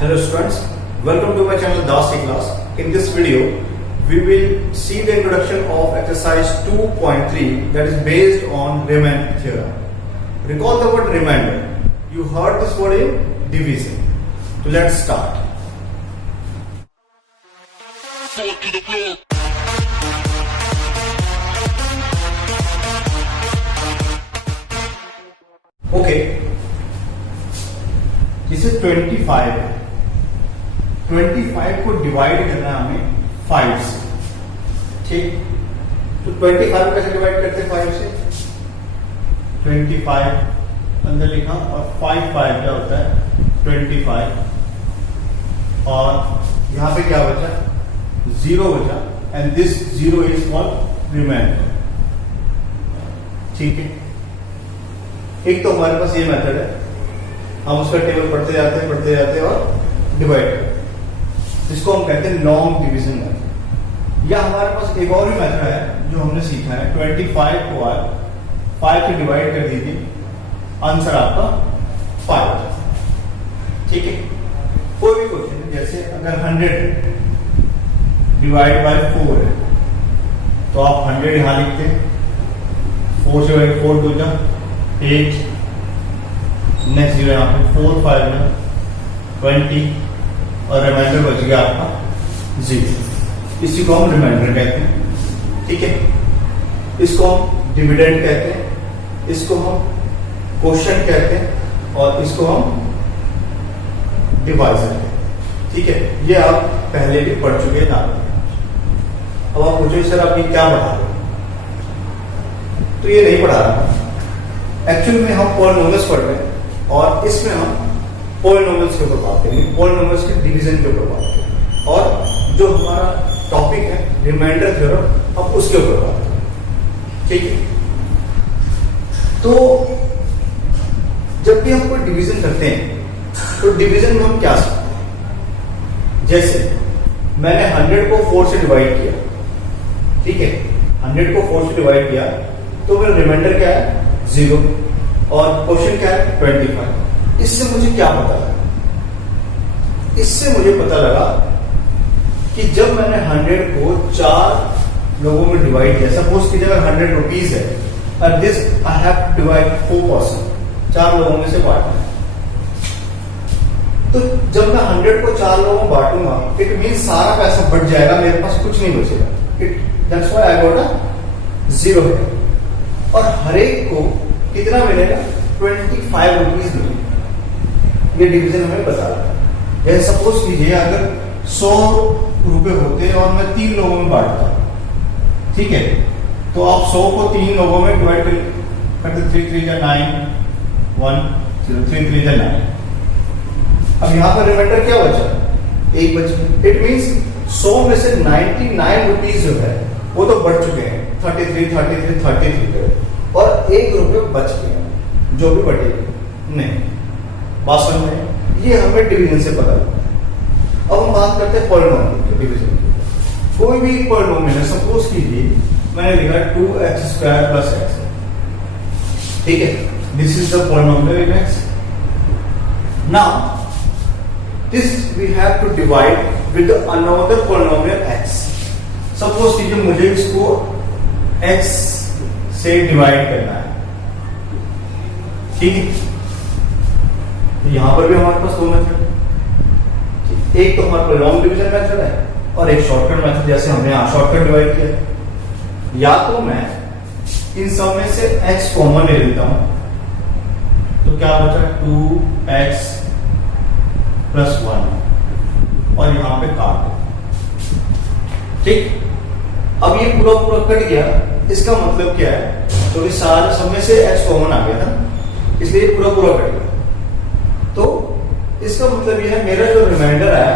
Hello students, welcome to my channel Das Class. In this video, we will see the introduction of exercise 2.3 that is based on Riemann theorem. Recall the word remainder. You heard this word in division. So let's start. Okay, जिसे 25 है, 25 को divide करना है हमें 5 से, ठीक। तो 25 को कैसे डिवाइड करते हैं 5 से? 25 अंदर लिखा और 5 क्या होता है 25, और यहां पे क्या बचा? 0 बचा, and this 0 is called remainder, ठीक है। एक तो हमारे पास ये मेथड है, हम उसका टेबल पढ़ते जाते हैं और डिवाइड करते हैं, जिसको हम कहते हैं लॉन्ग डिवीजन मेथड। या हमारे पास एक और भी मेथड है जो हमने सीखा है, 25 को आप 5 से डिवाइड कर दीजिए, आंसर आपका 5, ठीक है। कोई भी क्वेश्चन, जैसे अगर 100 डिवाइड बाय 4 है तो आप 100 यहां लिखते हैं, 4 से 4 2 8, नेक्स्ट 0 यहाँ पे 4 5 में 20, और रिमाइंडर बच गया आपका 0। इसी को हम रिमाइंडर कहते हैं, ठीक है। इसको हम डिविडेंड कहते हैं, इसको हम क्वोशिएंट कहते हैं, और इसको हम डिवाइजर कहते हैं, ठीक है। ये आप पहले भी पढ़ चुके हैं। अब आप पूछो सर आप ये क्या पढ़ा रहे हो? तो ये नहीं पढ़ा रहा, एक्चुअली में हम पॉलिनोमियल्स पढ़ रहे हैं, और इसमें हम पॉलिनोमियल्स के ऊपर बात करेंगे, पॉलिनोमियल्स के डिवीजन के ऊपर बात करेंगे, और जो हमारा टॉपिक है रिमाइंडर थ्योरम, हम उसके ऊपर बात करेंगे, ठीक है। तो जब भी हम कोई डिवीजन करते हैं तो डिवीजन में हम क्या सीखते हैं? जैसे मैंने 100 को 4 से डिवाइड किया, ठीक है, 100 को 4 से डिवाइड किया, तो मेरा रिमाइंडर क्या है 0, और क्वेश्चन क्या है 25। इससे मुझे क्या पता लगा? इससे मुझे पता लगा कि जब मैंने 100 को 4 लोगों में डिवाइड किया, सपोज की जगह 100 रुपीज है, और this I have to divide 4 person, 4 लोगों में से बांटना है। तो जब मैं 100 को 4 लोगों में बांटूंगा, इट मीन सारा पैसा बढ़ जाएगा, मेरे पास कुछ नहीं बचेगा। That's why I got a 0 है, और हर एक को कितना मिलेगा? 25 रुपीज मिलेगा। ये डिवीजन हमें बता रहा है। जैसे सपोज कीजिए अगर 100 रुपए होते और मैं 3 लोगों में बांटता, ठीक है, तो आप 100 को 3 लोगों में डिवाइड करते, 3 3 जा 9, 1 0, 3 3 जा 9। अब यहां पर रिमाइंडर क्या बचा? 1 बच गया। इट मींस 100 में से 99 रुपीज जो है वो तो बढ़ चुके हैं, 33 और 1 रुपये बच गया, जो भी बटेगा नहीं। बात समझ में? ये हमें डिवीजन से पता लगता। अब हम बात करते हैं पॉलिनोमियल के डिवीजन की। कोई भी पॉलिनोमियल है, सपोज कीजिए मैंने लिखा 2x² + x, ठीक है, this is the polynomial in x। Now this we have to divide with another polynomial x। Suppose कीजिए मुझे इसको x से डिवाइड करना है, ठीक है। तो यहां पर भी हमारे पास 2 मेथड, एक तो हमारे पास लॉन्ग डिवीजन मेथड है, और एक शॉर्टकट मेथड, जैसे हमने यहां शॉर्टकट डिवाइड किया। या तो मैं इन सब में से x कॉमन ले लेता हूं, तो क्या बचा? 2x + 1, और यहां पे काट दो, ठीक। अब ये पूरा कट गया, इसका मतलब क्या है? तो इस सारे सब में से x कॉमन आ गया ना, इसलिए पूरा कट गया। तो इसका मतलब यह है मेरा जो रिमाइंडर है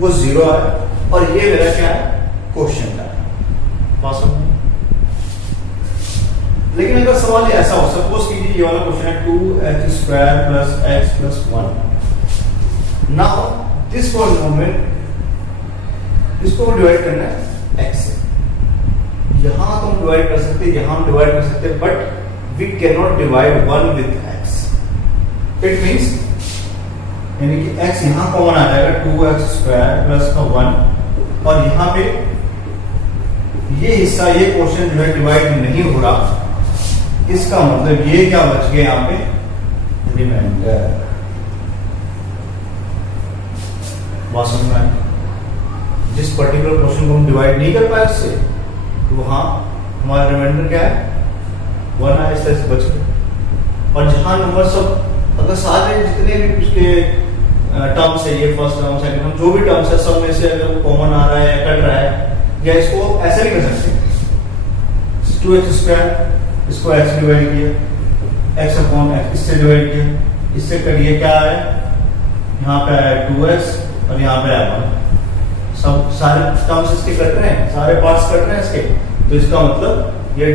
वो 0 है, और ये मेरा क्या है? क्वोशिएंट है। लेकिन अगर सवाल ऐसा हो, सपोज कीजिए ये वाला क्वेश्चन है 2x² + x + 1। Now this polynomial, इसको डिवाइड करना है x से। यहां तो हम डिवाइड कर सकते, यहां हम डिवाइड कर सकते, but we can not divide 1 with x। It means यानी कि x यहाँ कॉमन आ जाएगा 2x² प्लस का 1, और यहाँ पे ये हिस्सा, ये पोर्शन जो है डिवाइड नहीं हो रहा, इसका मतलब ये क्या बच गया यहाँ पे, रिमाइंडर। बात समझ में आई? जिस पर्टिकुलर पोर्शन को हम डिवाइड नहीं कर पाए उससे, तो वहां हमारा रिमाइंडर क्या है, 1 आया, इस तरह से बच गया। और जहां नंबर सब, अगर सारे जितने भी उसके टर्म्स है, ये फर्स्ट टर्म सेकंड टर्म जो भी टर्म्स है, सब में से अगर कॉमन आ रहा है, कट रहा है, या इसको ऐसे नहीं कर सकते, 2x², इसको x डिवाइड किया, x अपॉन x, इससे डिवाइड किया, इससे करिए क्या है, यहाँ पे आया 2x और यहाँ पे आया 1, सब सारे टर्म्स इसके कट रहे हैं, सारे पार्ट्स कट रहे हैं इसके, तो इसका मतलब ये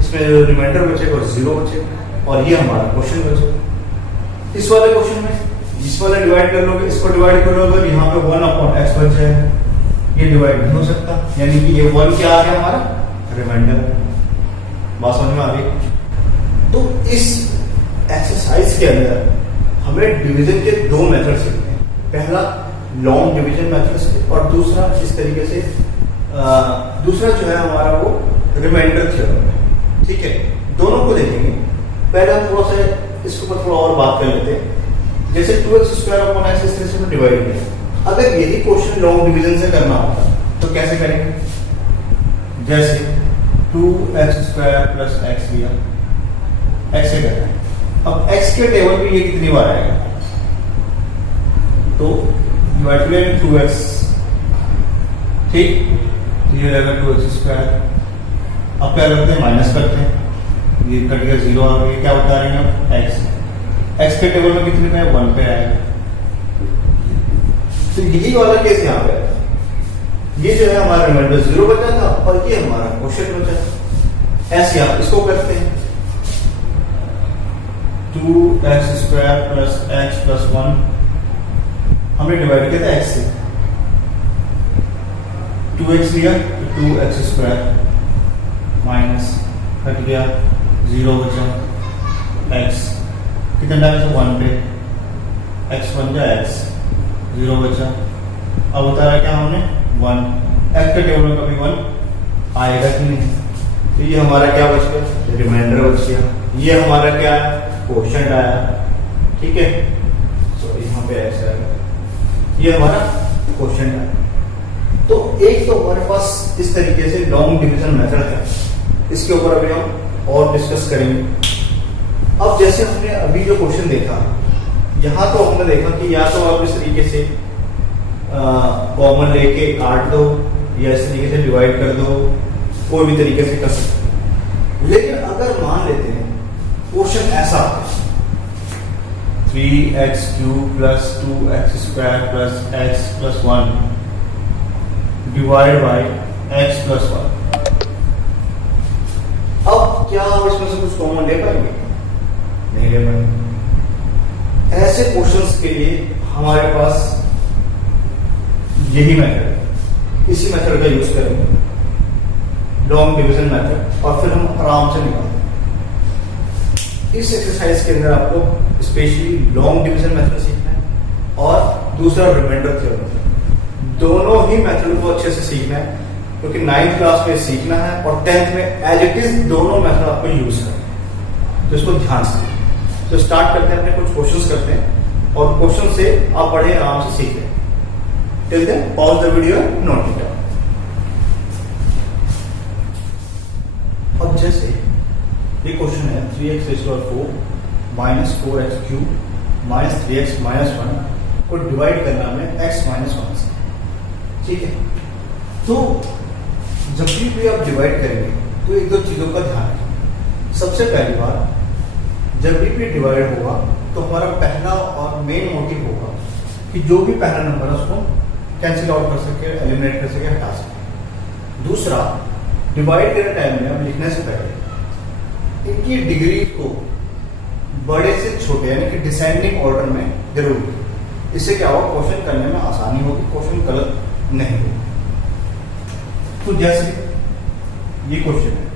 इसमें जो रिमाइंडर बचेगा 0 बचेगा, और ये हमारा क्वेश्चन बचेगा। इस वाले क्वेश्चन में जिस वाले डिवाइड कर लोगे, इसको डिवाइड कर लोगे, यहाँ पे 1 अपॉन x बच जाएगा, ये डिवाइड नहीं हो सकता, यानी कि ये 1 क्या आ गया हमारा, रिमाइंडर। बात समझ में आ गई? तो इस एक्सरसाइज के अंदर हमें डिवीजन के 2 मेथड सीखते हैं, पहला लॉन्ग डिवीजन मेथड से, और दूसरा इस तरीके से दूसरा जो है हमारा वो रिमाइंडर थ्योरम है। ठीक है, दोनों को देखेंगे। पहले हम थोड़ा सा इसके ऊपर थोड़ा और बात कर लेते हैं। जैसे 2x² अपॉन x इस तरह से हम डिवाइड किया, अगर यही क्वेश्चन लॉन्ग डिवीजन से करना होता तो कैसे करेंगे? जैसे 2x² प्लस x लिया, x से करना है, अब x के टेबल पे ये कितनी बार आएगा, तो डिवाइड करेंगे 2x, ठीक, ये रहेगा 2x²। अब क्या करते हैं, माइनस करते हैं, ये कट गया 0 आ गया, क्या बता रहे हैं अब, x के टेबल में कितने पे है, 1 पे आएगा। तो यही वाला केस यहाँ पे है, ये जो है हमारा रिमाइंडर 0 बचा था, और ये हमारा क्वेश्चन बचा। ऐसे आप इसको करते हैं, 2x² प्लस x प्लस 1 हमने डिवाइड किया था x से, 2x लिया तो 2x² माइनस कट गया 0 बचा, x कितना टाइम से 1 पे, x बन गया x, 0 बचा। अब उतारा क्या हमने 1, x के टेबल में कभी 1 आएगा कि नहीं, तो ये हमारा क्या बच गया, रिमाइंडर बच गया। ये हमारा क्या है, क्वोशंट आया, ठीक है, तो यहाँ पे x आएगा, ये हमारा क्वोशंट आया। तो एक तो हमारे पास इस तरीके से लॉन्ग डिवीजन मेथड है, इसके ऊपर अभी हम और डिस्कस करेंगे। अब जैसे हमने अभी जो क्वेश्चन देखा, यहाँ तो हमने देखा कि या तो आप इस तरीके से कॉमन लेके काट दो, या इस तरीके से डिवाइड कर दो, कोई भी तरीके से कर सकते हो। लेकिन अगर मान लेते हैं क्वेश्चन ऐसा, 3x³ plus 2x² plus x plus 1 divide by x plus 1, अब क्या हम इसमें से कुछ कॉमन ले पाएंगे? नहीं ले पाएंगे। ऐसे क्वेश्चंस के लिए हमारे पास यही मेथड है, इसी मेथड का यूज करेंगे, लॉन्ग डिवीजन मेथड, और फिर हम आराम से निकालेंगे। इस एक्सरसाइज के अंदर आपको स्पेशली लॉन्ग डिवीजन मेथड सीखना है, और दूसरा रिमाइंडर थ्योरम। दोनों ही मेथड को अच्छे से सीखना है, क्योंकि 9th क्लास में सीखना है, और 10th में एज इट इज दोनों मेथड आपको यूज करना है, तो इसको ध्यान से। तो स्टार्ट करते हैं, अपने कुछ क्वेश्चंस करते हैं, और क्वेश्चन से आप बड़े आराम से सीख लें। Till then pause the video, note it down. अब जैसे ये क्वेश्चन है 3x⁴ minus 4x³ minus 3x minus 1 को डिवाइड करना में x माइनस 1 से, ठीक है। तो जब भी आप डिवाइड करेंगे तो एक दो चीजों का ध्यान रखें। सबसे पहली बात, जब भी डिवाइड होगा तो हमारा पहला और मेन मोटिव होगा कि जो भी पहला नंबर है उसको कैंसिल आउट कर सके, एलिमिनेट कर सके, हटा सके। दूसरा, डिवाइड करने टाइम में अब लिखने से पहले इनकी डिग्री को बड़े से छोटे यानी कि डिसेंडिंग ऑर्डर में जरूर लिखें। इससे क्या होगा, क्वेश्चन करने में आसानी होगी, क्वेश्चन गलत नहीं होगा। तो जैसे ये क्वेश्चन है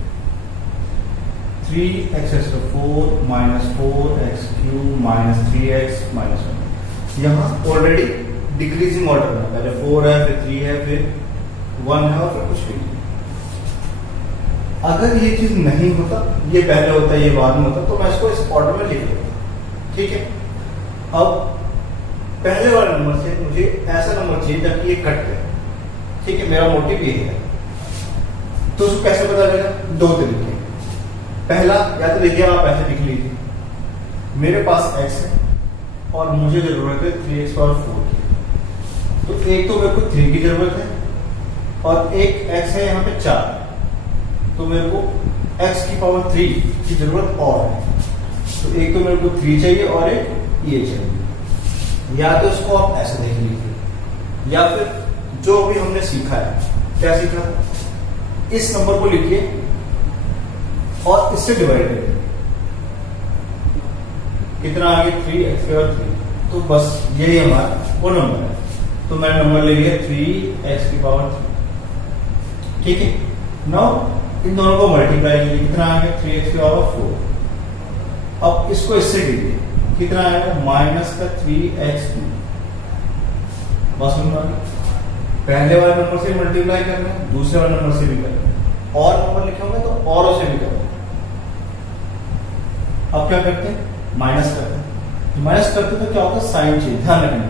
3x⁴ minus 4x³ minus 3x minus 1, यहाँ ऑलरेडी डिक्रीजिंग ऑर्डर में, पहले 4 है, फिर 3 है, फिर 1 है और फिर कुछ भी नहीं। अगर ये चीज नहीं होता, ये पहले होता ये बाद में होता, तो मैं इसको इस ऑर्डर में लिख लेता। ठीक है, अब पहले वाले नंबर से मुझे ऐसा नंबर चाहिए ताकि ये कट जाए। ठीक है, मेरा मोटिव ये है। तो उसको कैसे पता चलेगा? 2 तरीके। पहला, या तो देखिए आप ऐसे लिख लीजिए, मेरे पास x है और मुझे जरूरत है 3x⁴ की। तो एक तो मेरे को 3 की जरूरत है और एक x है यहाँ पे 4, तो मेरे को x⁴ की जरूरत और है। तो एक तो मेरे को 3 चाहिए और एक ये चाहिए। या तो इसको आप ऐसे देख लीजिए, या फिर जो भी हमने सीखा है, क्या सीखा, इस नंबर को लिखिए और इससे डिवाइड करिए। कितना आ गया? 3x⁴। तो बस यही हमारा वो नंबर है। तो मैंने नंबर ले लिया 3x⁴। ठीक है, नाउ इन दोनों को मल्टीप्लाई कीजिए। कितना आ गया? 3x⁴। अब इसको इससे कीजिए, कितना आएगा? -3x। बस पहले वाले नंबर से मल्टीप्लाई करना है, दूसरे वाले नंबर से भी करना है, और नंबर लिखे होंगे तो औरों से भी करना है। अब क्या करते हैं? माइनस करते हैं। माइनस करते तो क्या होता है? Sign change. ध्यान रखना,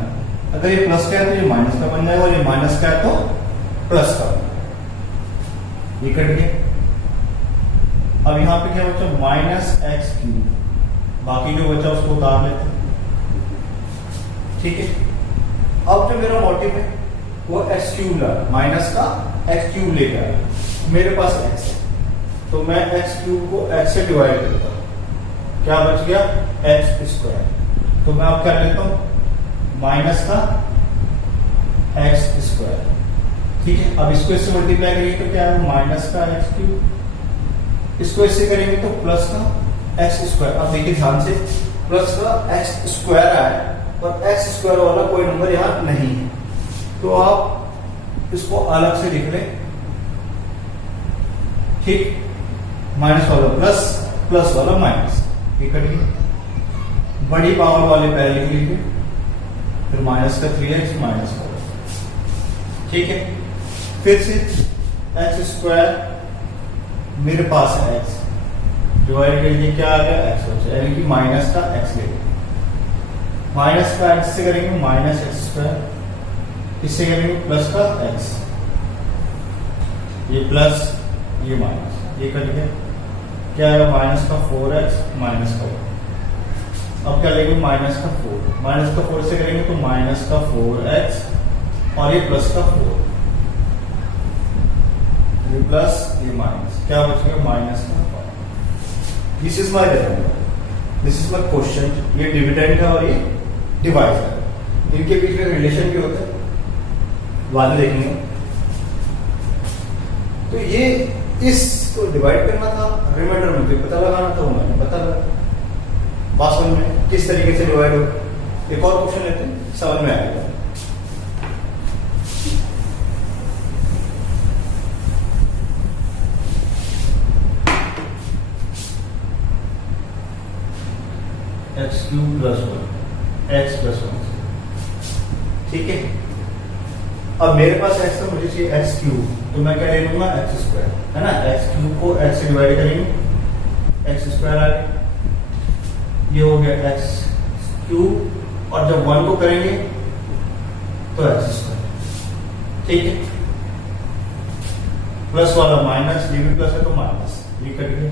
अगर ये प्लस का है तो ये माइनस का बन जाएगा, और ये माइनस का है तो प्लस का। ये कट गया। अब यहाँ पे क्या बचा? -x³। बाकी जो बचा उसको उतार लेते हैं। ठीक है, अब जो मेरा मोटिव है वो x³ ला, माइनस का x³ लेकर आया। मेरे पास x है, तो मैं x³ को x से डिवाइड करता हूं। क्या बच गया? x²। तो मैं अब क्या लेता हूं? माइनस का x²। ठीक है, अब इसको इससे मल्टीप्लाई करेंगे तो क्या है? माइनस का x³। इसको इससे करेंगे तो प्लस का x²। अब देखिए ध्यान से, प्लस का x² आया और x² वाला कोई नंबर यहां नहीं है, तो आप इसको अलग से लिख लें। ठीक, माइनस वाला प्लस, प्लस वाला माइनस। ये करिए, बड़ी पावर वाले पहले लिख लीजिए, फिर माइनस का 3x माइनस का। ठीक है, फिर से x², मेरे पास है x, डिवाइड करिए, क्या आ गया? x बचा, यानी कि माइनस का x ले, माइनस का x से करेंगे -x², इससे करेंगे प्लस का x, ये प्लस ये माइनस, ये कर लिया, क्या आएगा? माइनस का 4x माइनस का 1। अब क्या लेंगे? माइनस का 4, माइनस का 4 से करेंगे तो माइनस का 4x और ये प्लस का 4, ये प्लस ये माइनस, क्या बच गया? माइनस का 5। This is my rectangle, this is my question. ये डिविडेंड है और ये डिवाइड है, इनके बीच में रिलेशन भी होता है, बाद में देखेंगे। तो ये इसको डिवाइड करना था, रिमाइंडर में तो पता लगाना था, वो मैंने पता लगा। वास्तव में किस तरीके से डिवाइड हो, एक और क्वेश्चन लेते हैं, समझ में आएगा। x³ + 1 x + 1। ठीक है, अब मेरे पास x है, मुझे चाहिए x³, तो मैं क्या ले लूंगा? x², है ना। x³ को x से डिवाइड करेंगे, x² आ गया, ये हो गया x³, और जब 1 को करेंगे तो x²। ठीक है, प्लस वाला माइनस, ये भी प्लस है तो माइनस, ये कट गया,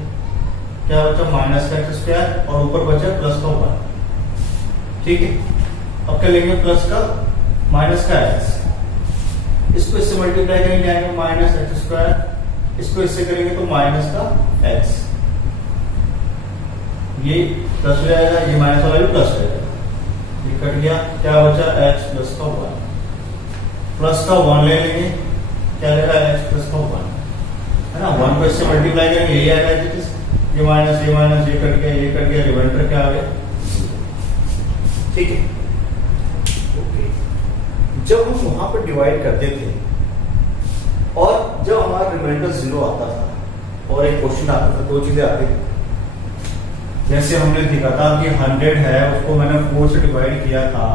क्या बचा? माइनस का x², और ऊपर बचा प्लस का 1। ठीक है, अब क्या लेंगे? प्लस का माइनस का x, इसको इससे मल्टीप्लाई करेंगे, आएगा -x², इसको इससे करेंगे तो माइनस का x, ये प्लस हो जाएगा, ये माइनस वाला भी प्लस हो जाएगा, ये कट गया, क्या बचा? x + 1, प्लस का 1 ले लेंगे, क्या लेगा? x + 1, है ना। 1 को इससे मल्टीप्लाई करेंगे, यही आएगा, ये माइनस ये माइनस, ये कट गया, ये कट गया, रिमाइंडर क्या आ गया? ठीक है, ओके। जब हम वहां पर डिवाइड करते थे और जब हमारा रिमाइंडर 0 आता था और एक क्वेश्चन आता था, 2 चीजें आती थी। जैसे हमने देखा था कि 100 है, उसको मैंने 4 से डिवाइड किया था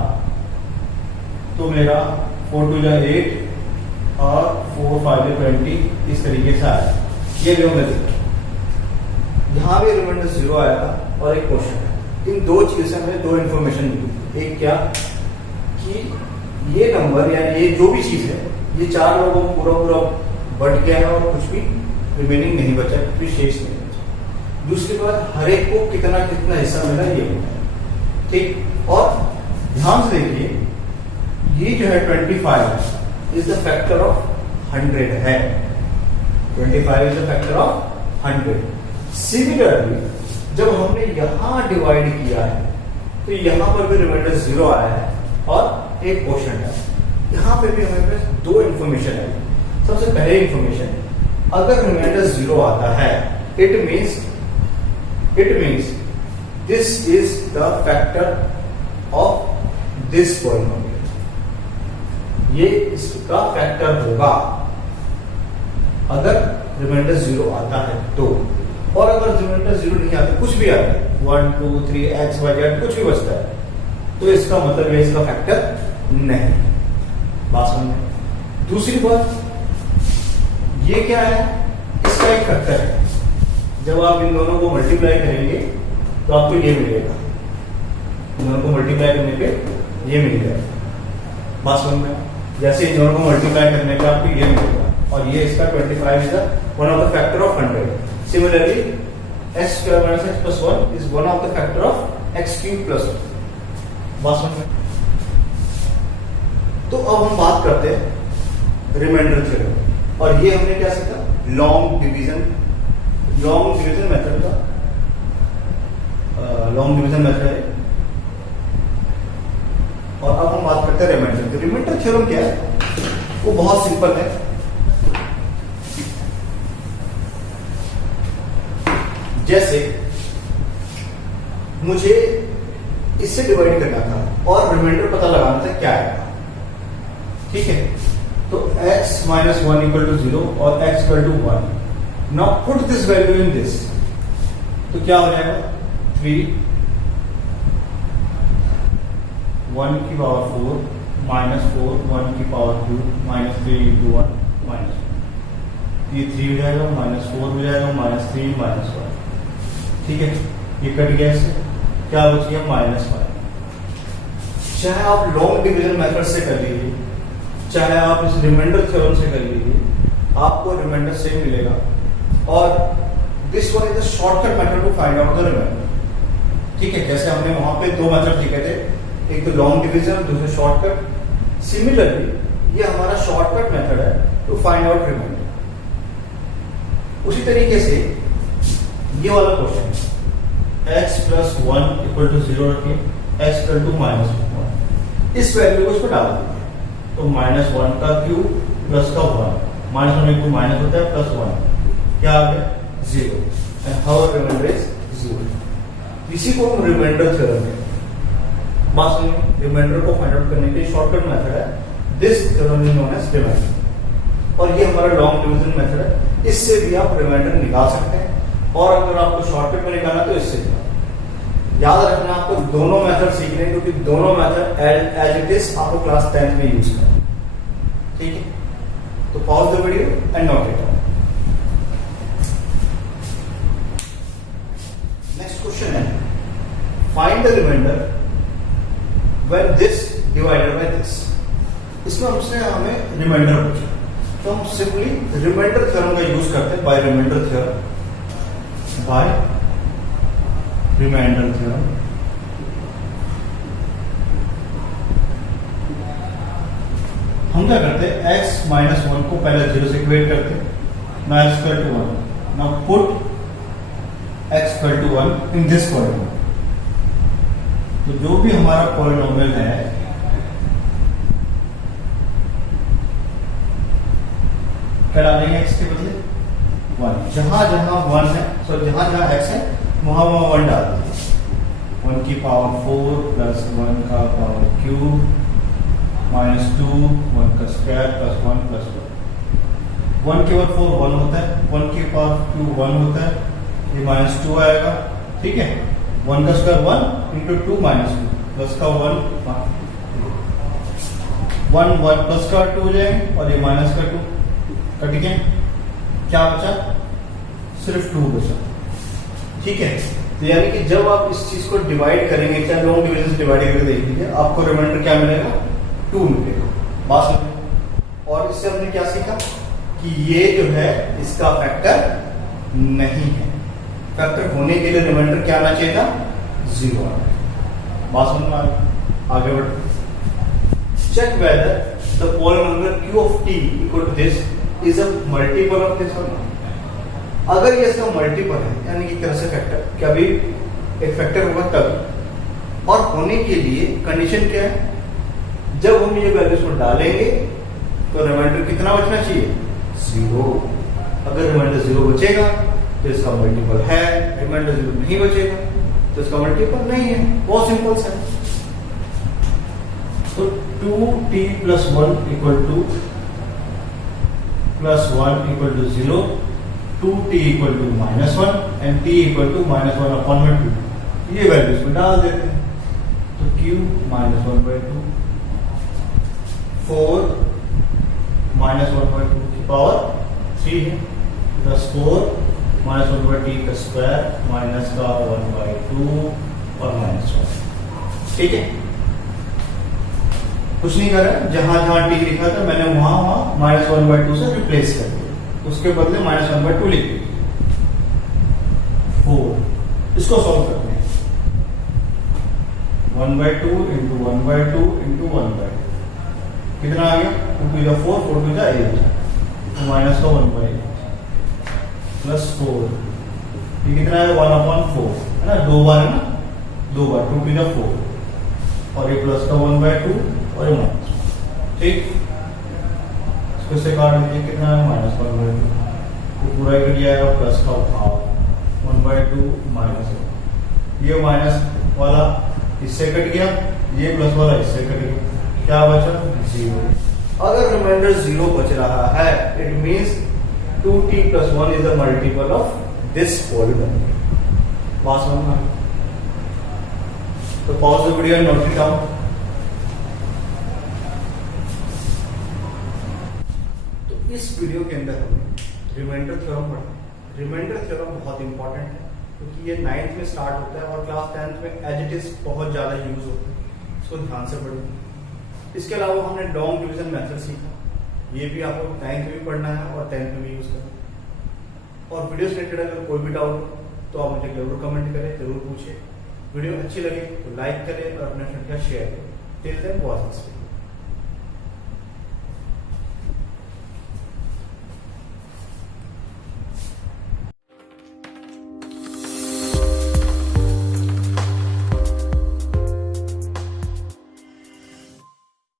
तो मेरा 4 2 8 और 4 5 20 इस तरीके से आया। ये जो मैं यहाँ भी रिमाइंडर 0 आया था और एक क्वेश्चन है। इन दो चीज से हमें दो इन्फॉर्मेशन मिली। एक क्या कि ये नंबर या ये जो भी चीज है ये चार लोगों को पूरा बढ़ गया है और कुछ भी रिमेनिंग नहीं बचा, कुछ भी शेष नहीं बचा। दूसरी बात, हर एक को कितना कितना हिस्सा मिला ये होता है, ठीक। और ध्यान से देखिए ये जो है 25 इज द फैक्टर ऑफ 100 है। 25 is the factor of 100। Similarly जब हमने यहां डिवाइड किया है तो यहां पर भी रिमाइंडर 0 आया है और एक क्वेश्चन है। यहां पे भी हमें पास दो इंफॉर्मेशन है। सबसे पहले इंफॉर्मेशन, अगर रिमाइंडर 0 आता है it means this is the factor of this polynomial. ये इसका फैक्टर होगा अगर रिमाइंडर 0 आता है तो। और अगर रिमाइंडर 0 नहीं आता, कुछ भी आता है 1 2 3 x y z कुछ भी बचता है, तो इसका मतलब है इसका फैक्टर नहीं। बात समझ में? दूसरी बात, ये क्या है, इसका एक फैक्टर है। जब आप इन दोनों को मल्टीप्लाई करेंगे तो आपको ये मिलेगा। इन दोनों को मल्टीप्लाई करने पे ये मिलेगा। बात समझ में? जैसे इन दोनों को मल्टीप्लाई करने पे आपको ये मिलेगा और ये इसका 25 is one of the factor of 100। Similarly, x square minus x plus 1 is one of the factor of x cube plus 1. बात समझ में? तो अब हम बात करते हैं रिमाइंडर थ्योरम, और ये हमने क्या सीखा, लॉन्ग डिवीजन मेथड का लॉन्ग डिवीजन मेथड है। और अब हम बात करते हैं रिमाइंडर। रिमाइंडर थ्योरम क्या है, वो बहुत सिंपल है। जैसे मुझे इससे डिवाइड करना था और रिमाइंडर पता लगाना था क्या है, ठीक है। तो x minus 1 equal to 0 और x equal to 1. Now put this value in this. तो क्या हो जाएगा, 3 1 की पावर 4 माइनस 4 1 की पावर 2 माइनस 3 इंटू 1 माइनस 1। ये 3 हो जाएगा, माइनस 4 हो जाएगा, माइनस 3 माइनस 1, ठीक है। ये कट गया, इससे क्या बच गया, -5। चाहे आप लॉन्ग डिवीजन मेथड से कर लीजिए, चाहे आप इस रिमाइंडर थ्योरम से कर लीजिए, आपको रिमाइंडर सेम मिलेगा। और this one is the shortcut method to find out the remainder, ठीक है। जैसे हमने वहां पे दो मेथड सीखे थे, एक तो लॉन्ग डिवीजन, दूसरा शॉर्टकट। सिमिलरली ये हमारा शॉर्टकट मेथड है टू फाइंड आउट रिमाइंडर। उसी तरीके से ये वाला question, x plus 1 equal to 0 रखिए, x equal to -1, इस वैल्यू को इस पर डाल दीजिए। तो -1 का क्यूब प्लस का 1, -1 एक माइनस होता है, प्लस 1 क्या आ गया, 0। And how remainder is 0। इसी को हम रिमाइंडर थ्योरम कहते हैं। बात सुनिए, रिमाइंडर को फाइंड आउट करने के शॉर्टकट मेथड है this theorem is known as remainder. और ये हमारा लॉन्ग डिवीजन मेथड है, इससे भी आप रिमाइंडर निकाल सकते हैं। और अगर आपको शॉर्टकट में निकालना तो इससे याद रखना, आपको दोनों मेथड सीखने, क्योंक't दोनों मेथड एज इट इज आपको क्लास 10th में यूज करना, ठीक है। तो pause the video and note it. Next question है, find the remainder when this divided by this. इसमें हमसे हमें रिमाइंडर पूछा, तो हम सिंपली रिमाइंडर थ्योरम का यूज करते हैं, बाय रिमाइंडर थ्योरम। हम क्या करते हैं, x minus 1 को पहले 0 से इक्वेट करते हैं, now x equal to 1. Now put x equal to 1 in this polynomial. तो जो भी हमारा पॉलिनोमियल है क्या डालेंगे, x के बदले 1। जहां जहां 1 है, सो जहां जहां x है वहां 1 डाल दीजिए। 1 की पावर 4 प्लस 1 का पावर क्यूब माइनस 2 1 का स्क्वायर प्लस 1 प्लस 1। 1 के बाद 4 1 होता है, 1 की पावर क्यूब 1 होता है, ये -2 आएगा, ठीक है। 1 का स्क्वायर 1 इंटू 2 -2 प्लस का 1 1 1 प्लस का 2 हो जाएंगे और ये माइनस का 2 कट गया, क्या बचा? सिर्फ 2 बचा। ठीक है, तो यानी कि जब आप इस चीज को डिवाइड करेंगे, चाहे लॉन्ग डिवीजन से डिवाइड करके देख लीजिए, आपको रिमाइंडर क्या मिलेगा? 2 मिलेगा। बात समझ। और इससे हमने क्या सीखा कि ये जो है इसका फैक्टर नहीं है। फैक्टर होने के लिए रिमाइंडर क्या आना चाहिए था? 0 आना। बात समझ में आ गई? आगे बढ़ते। Check whether the polynomial q of t equal to this is a multiple of this or not। अगर ये इसका मल्टीपल है, यानी कि तरह से फैक्टर, क्या भी एक फैक्टर होगा तब, और होने के लिए कंडीशन क्या है? जब हम ये वैल्यूज को डालेंगे तो रिमाइंडर कितना बचना चाहिए? 0। अगर रिमाइंडर 0 बचेगा तो इसका मल्टीपल है, रिमाइंडर 0 नहीं बचेगा तो इसका मल्टीपल नहीं है। बहुत सिंपल सा है। तो 2t plus 1 equal to plus 1 equal to 0, 2t equal to -1 and t equal to -1 upon 2। ये वैल्यूज को डाल देते हैं। तो q -1/2, 4 -1/2 की पावर 3 है, प्लस 4 -1/t का स्क्वायर माइनस का 1/2 और -1। ठीक है, कुछ नहीं कर रहा, जहां जहां t लिखा था मैंने वहां -1/2 से रिप्लेस कर दिया, उसके बदले -1/2 लिख दिया। 4 इसको सॉल्व करते हैं। 1/2 इंटू 1/2 इंटू 1/2 कितना आ गया? 2 to the 4, 4 to the 8, तो माइनस का 1/8 प्लस 4, ये कितना है? 1/4 है ना, 2 बार है ना, 2 बार 2 to the 4 और ये प्लस का 1/2 और माइनस। ठीक, इसको से काट दीजिए, कितना है? -1/2, तो पूरा कट जाएगा, प्लस का हाफ 1/2 माइनस, ये माइनस वाला इससे कट गया, ये प्लस वाला इससे कट गया, क्या बचा? 0। अगर रिमाइंडर 0 बच रहा है, it means 2t plus 1 is a multiple of this polynomial। बात समझ में? तो pause the video and note it down. तो इस वीडियो के अंदर हमने रिमाइंडर थ्योरम पढ़ा। रिमाइंडर थ्योरम बहुत इंपॉर्टेंट है क्योंकि ये 9th में स्टार्ट होता है और क्लास 10th में एज इट इज बहुत ज्यादा यूज होता है, इसको ध्यान से पढ़िए। इसके अलावा हमने लॉन्ग डिवीजन मेथड सीखा, ये भी आपको 9th में भी पढ़ना है और 10th में भी यूज करना है। और वीडियो से रिलेटेड अगर कोई भी डाउट हो तो आप मुझे जरूर कमेंट करें, जरूर पूछें। वीडियो अच्छी लगे तो लाइक करें और अपने फ्रेंड का शेयर करें। Till then watch this.